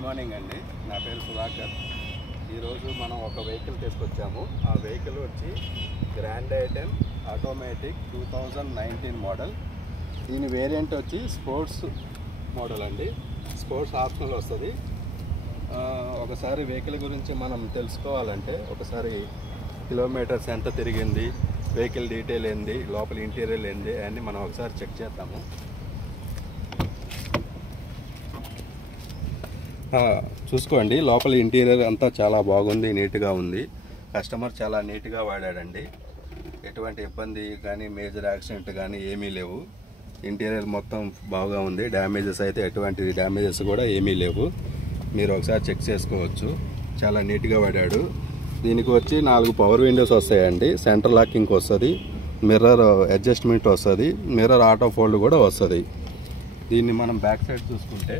Good morning అండి. నా పేరు సుధాకర్. ఈరోజు మనం ఒక వెహికల్ తీసుకొచ్చాము. ఆ వెహికల్ వచ్చి గ్రాండ్ ఐటెమ్ ఆటోమేటిక్ 2019 మోడల్. దీని వేరియంట్ వచ్చి స్పోర్ట్స్ మోడల్ అండి. స్పోర్ట్స్ ఆప్షనల్ వస్తుంది. ఒకసారి వెహికల్ గురించి మనం తెలుసుకోవాలంటే ఒకసారి కిలోమీటర్స్ ఎంత తిరిగింది, వెహికల్ డీటెయిల్ ఏంది, లోపల ఇంటీరియర్ ఏంది అన్నీ మనం ఒకసారి చెక్ చేద్దాము. చూసుకోండి, లోపల ఇంటీరియర్ అంతా చాలా బాగుంది, నీట్గా ఉంది. కస్టమర్ చాలా నీట్గా వాడాడండి. ఎటువంటి ఇబ్బంది కానీ మేజర్ యాక్సిడెంట్ కానీ ఏమీ లేవు. ఇంటీరియర్ మొత్తం బాగా ఉంది. డ్యామేజెస్ అయితే ఎటువంటి డ్యామేజెస్ కూడా ఏమీ లేవు. మీరు ఒకసారి చెక్ చేసుకోవచ్చు. చాలా నీట్గా వాడాడు. దీనికి వచ్చి 4 పవర్ విండోస్ వస్తాయండి. సెంటర్ లాకింగ్ వస్తుంది, మిర్రర్ అడ్జస్ట్మెంట్ వస్తుంది, మిర్రర్ ఆటో ఫోల్డ్ కూడా వస్తుంది. దీన్ని మనం బ్యాక్ సైడ్ చూసుకుంటే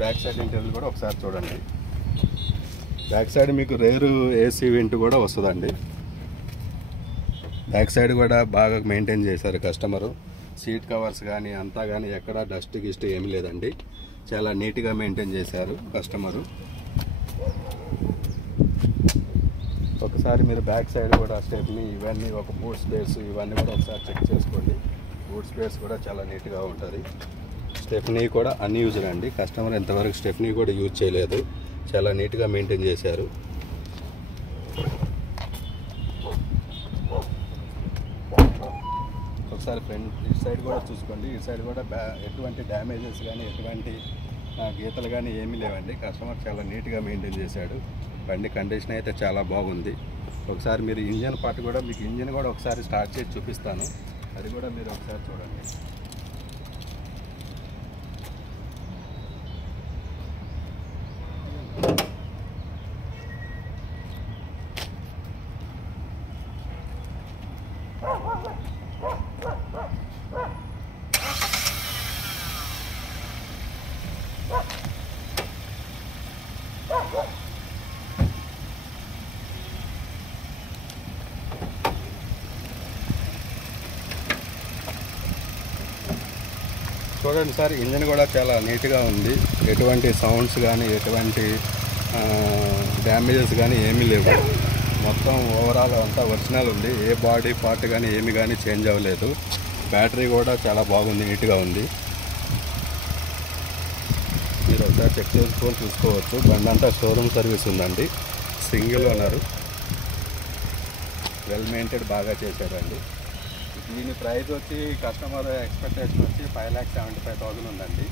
బ్యాక్ సైడ్ ఇంటీరియర్ కూడా ఒకసారి చూడండి. బ్యాక్ సైడ్ మీకు రేరు ఏసీ వెంట్ కూడా వస్తుందండి. బ్యాక్ సైడ్ కూడా బాగా మెయింటైన్ చేశారు కస్టమరు. సీట్ కవర్స్ కానీ అంతా కానీ ఎక్కడ డస్ట్ గిస్ట్ ఏమి లేదండి. చాలా నీట్గా మెయింటైన్ చేశారు కస్టమరు. ఒకసారి మీరు బ్యాక్ సైడ్ కూడా స్టెప్ని ఇవన్నీ ఒక బూట్ స్పేస్ ఇవన్నీ కూడా ఒకసారి చెక్ చేసుకోండి. బూట్ స్పేస్ కూడా చాలా నీట్గా ఉంటుంది. స్టెప్నీ కూడా అన్యూజ్డ్ అండి. కస్టమర్ ఇంతవరకు స్టెప్నీ కూడా యూజ్ చేయలేదు. చాలా నీట్గా మెయింటైన్ చేశారు. ఒకసారి ఫ్రంట్ ఇటు సైడ్ కూడా చూసుకోండి. ఇటు సైడ్ కూడా ఎటువంటి డ్యామేజెస్ కానీ ఎటువంటి గీతలు కానీ ఏమీ లేవండి. కస్టమర్ చాలా నీట్గా మెయింటైన్ చేశాడు. బండి కండిషన్ అయితే చాలా బాగుంది. ఒకసారి మీరు ఇంజన్ పార్ట్ కూడా మీకు ఇంజన్ కూడా ఒకసారి స్టార్ట్ చేసి చూపిస్తాను. అది కూడా మీరు ఒకసారి చూడండి. చూడండి సార్, ఇంజన్ కూడా చాలా నీట్గా ఉంది. ఎటువంటి సౌండ్స్ కానీ ఎటువంటి డ్యామేజెస్ కానీ ఏమీ లేవు. మొత్తం ఓవరాల్ అంతా ఒరిజినల్ ఉంది. ఏ బాడీ పార్ట్ కానీ ఏమి కానీ చేంజ్ అవ్వలేదు. బ్యాటరీ కూడా చాలా బాగుంది, నీట్గా ఉంది. మీరు ఒకసారి చెక్ చేసుకొని చూసుకోవచ్చు. బండి అంతా షోరూమ్ సర్వీస్ ఉందండి. సింగిల్ ఓనరు, వెల్ మెయింటైన్ బాగా చేశారండి. దీని ప్రైస్ వచ్చి కస్టమర్ ఎక్స్పెక్టేషన్ వచ్చి 5,75,000 ఉందండి.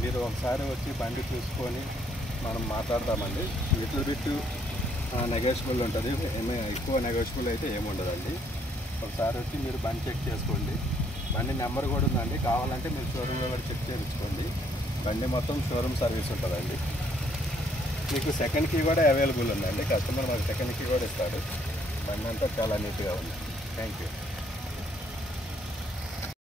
మీరు ఒకసారి వచ్చి బండి చూసుకొని మనం మాట్లాడదామండి. లిటిల్ బిట్ నెగోషియబుల్ ఉంటుంది. ఎక్కువ నెగోషియబుల్ అయితే ఏముండదండి. ఒకసారి వచ్చి మీరు బండి చెక్ చేసుకోండి. బండి నెంబర్ కూడా ఉందండి. కావాలంటే మీరు షోరూంలో కూడా చెక్ చేయించుకోండి. బండి మొత్తం షోరూమ్ సర్వీస్ ఉంటుందండి. మీకు సెకండ్ కీ కూడా అవైలబుల్ ఉందండి. కస్టమర్ మాకు సెకండ్ కీ కూడా ఇస్తాడు. బండి అంతా చాలా నీట్గా ఉంది. Thank you.